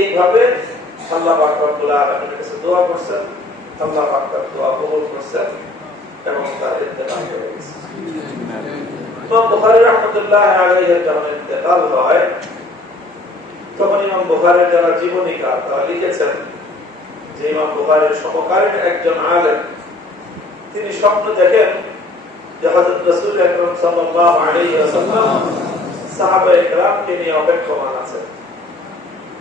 এইভাবে আল্লাহ পাক রব্বুল আলামিনের কাছে দোয়া করছেন, আল্লাহ পাক দোয়া কবুল করছেন এবং তার লিখেছেন যে ইমাম একজন আলেম, তিনি স্বপ্ন দেখেন যে হযরত রাসূল আকরাম সাল্লাল্লাহু নিয়ে অপেক্ষমান আছেন।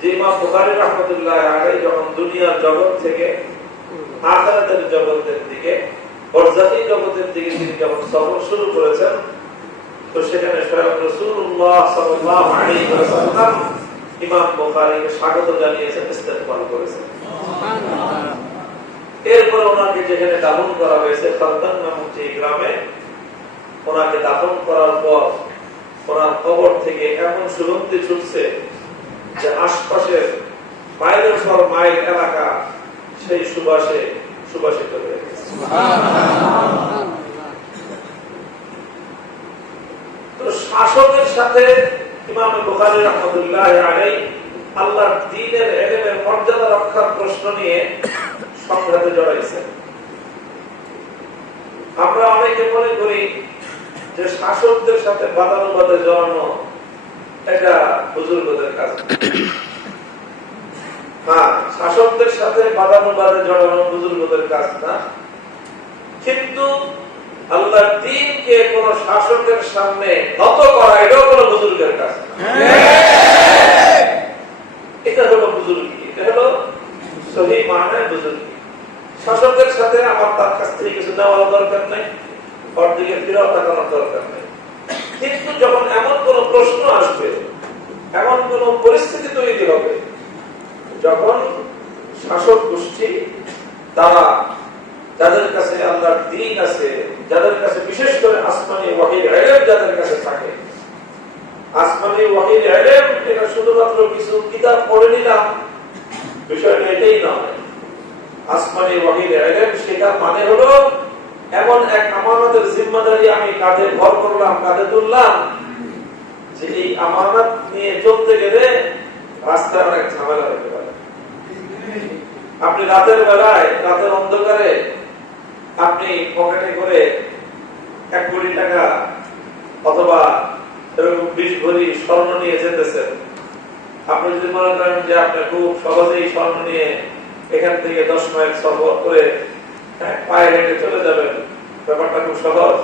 যে ইমাম বুখারী রাহমাতুল্লাহ আলাইহি যখন দুনিয়ার জগৎ থেকে আখিরাতের জগতের দিকে বরজাতি জগতের দিকে তিনি যখন সফর শুরু করেছেন তো সেখানে স্বয়ং রাসূলুল্লাহ সাল্লাল্লাহু আলাইহি ওয়াসাল্লাম ইমাম বুখারীকে স্বাগত জানিয়েছেন ইস্তেকবাল করেছেন। এরপর ওনাকে যেখানে দাফন করা হয়েছে খালদান নামক যে গ্রামে ওনাকে দাফন করার পর ওনার কবর থেকে এমন সুগন্ধি ছুটছে যে আশপাশের মাইলের পর মাইল এলাকা, সেই সুবাসে সুবাসিত হয়ে গেছে। শাসকের সাথে ইমাম দ্বীনের ইলমের মর্যাদা রক্ষার প্রশ্ন নিয়ে সংঘাতে জড়াইছেন। আমরা অনেকে মনে করি যে শাসকদের সাথে বাদানুবাদে জড়ানো এটা বুজুর্গদের কাজ। শাসকদের সাথে বাদানুবাদে জড়ানো বুজুর্গদের কাজ না। কিন্তু আল্লাহর দিনকে কোন শাসকের সামনে নত করা, এটাও কোন বুজুর্গের কাজ এটা হলো বুজুর্গি, এটা হলো সহি বুজুর্গি। শাসকের সাথে আমার তার কাছ থেকে কিছু নেওয়ার দরকার নেই ওর দিকে দরকার নেই। কিন্তু যখন এমন কোন প্রশ্ন আসবে এমন কোন পরিস্থিতি তৈরি হবে যখন শাসক গোষ্ঠী তারা যাদের কাছে আল্লাহর দিন আছে, যাদের কাছে বিশেষ করে আসমানি ওয়াহির এলেম যাদের কাছে থাকে, আসমানি ওয়াহির এলেম এটা শুধুমাত্র কিছু কিতাব পড়ে নিলাম বিষয়টা এটাই নয়। আসমানি ওয়াহির এলেম সেটা মানে হলো এমন এক আমানতের জিম্মাদারি আমি কাঁধে ভর করলাম, কাঁধে তুললাম নিয়ে চলতে গেলে রাস্তায় আপনি রাতের বেলায়, রাতের অন্ধকারে আপনি পকেটে করে এক কোটি টাকা অথবা এরকম বিশ ভরি স্বর্ণ নিয়ে যেতেছেন। আপনি যদি মনে করেন যে আপনি খুব সহজেই স্বর্ণ নিয়ে এখান থেকে দশ মাইল সফর করে পায়ে হেঁটে চলে যাবেন, ব্যাপারটা খুব সহজ।